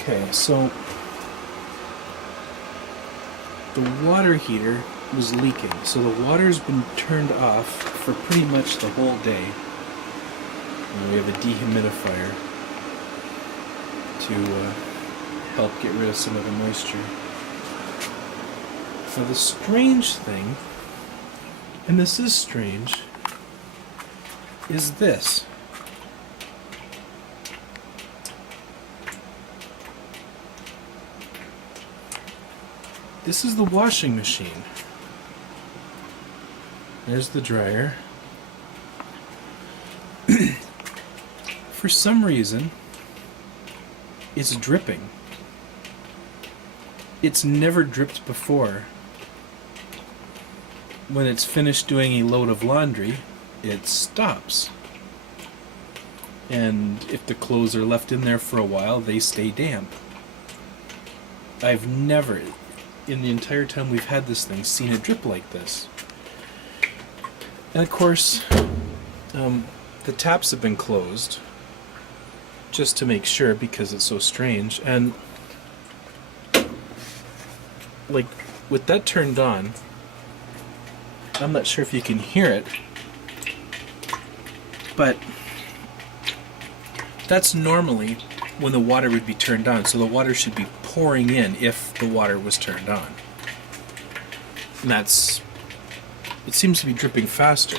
Okay, so the water heater was leaking, so the water's been turned off for pretty much the whole day. And we have a dehumidifier to help get rid of some of the moisture. Now the strange thing, and this is strange, is this. This is the washing machine. There's the dryer. For some reason, it's dripping. It's never dripped before. When it's finished doing a load of laundry, it stops. And if the clothes are left in there for a while, they stay damp. I've never, in the entire time we've had this thing, seen it drip like this. And of course, the taps have been closed just to make sure because it's so strange. And like with that turned on, I'm not sure if you can hear it, but that's normally when the water would be turned on, so the water should be pouring in if the water was turned on. And it seems to be dripping faster.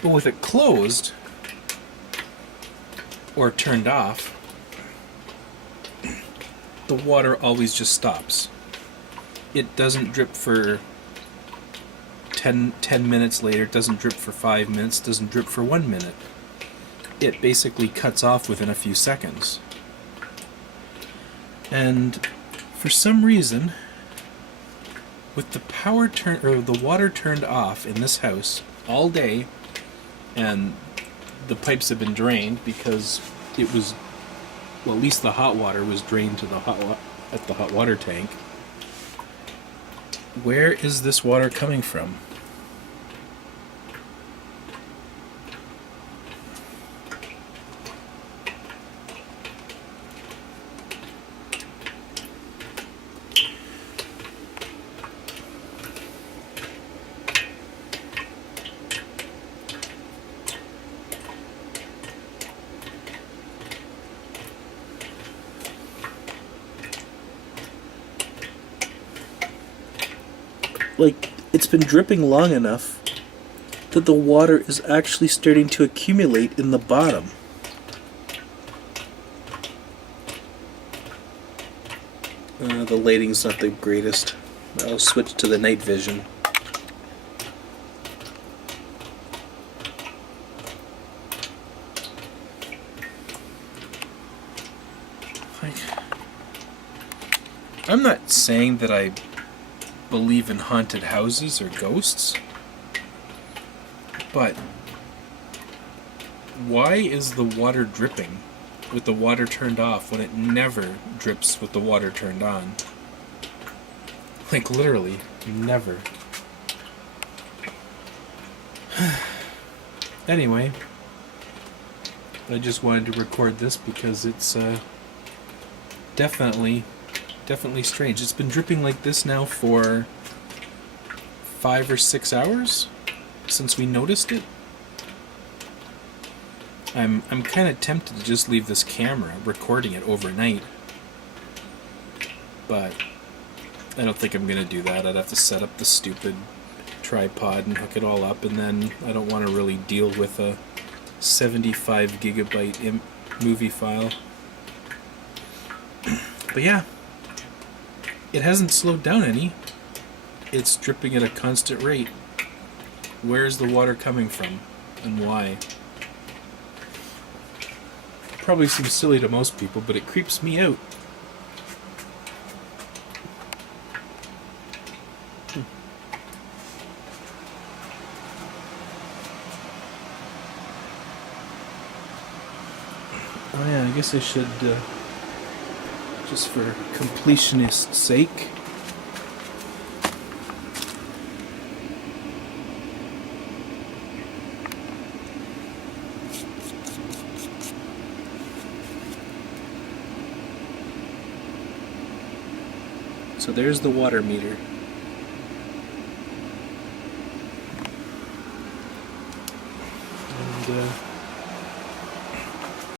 But with it closed or turned off, the water always just stops. It doesn't drip for 10 minutes later, it doesn't drip for 5 minutes, it doesn't drip for 1 minute. It basically cuts off within a few seconds. And for some reason, with the the water turned off in this house all day, and the pipes have been drained because it was, well, at least the hot water was drained to the at the hot water tank. Where is this water coming from? Like, it's been dripping long enough that the water is actually starting to accumulate in the bottom. The lighting's not the greatest. I'll switch to the night vision. I'm not saying that I believe in haunted houses or ghosts, but why is the water dripping with the water turned off when it never drips with the water turned on? Like, literally, never. Anyway, I just wanted to record this because it's definitely strange. It's been dripping like this now for 5 or 6 hours since we noticed it. I'm kind of tempted to just leave this camera recording it overnight, but I don't think I'm gonna do that. I'd have to set up the stupid tripod and hook it all up, and then I don't want to really deal with a 75 gigabyte movie file. But yeah, it hasn't slowed down any. It's dripping at a constant rate. Where is the water coming from, and why? Probably seems silly to most people, but it creeps me out. Oh yeah, I guess I should, just for completionist's sake, So there's the water meter. And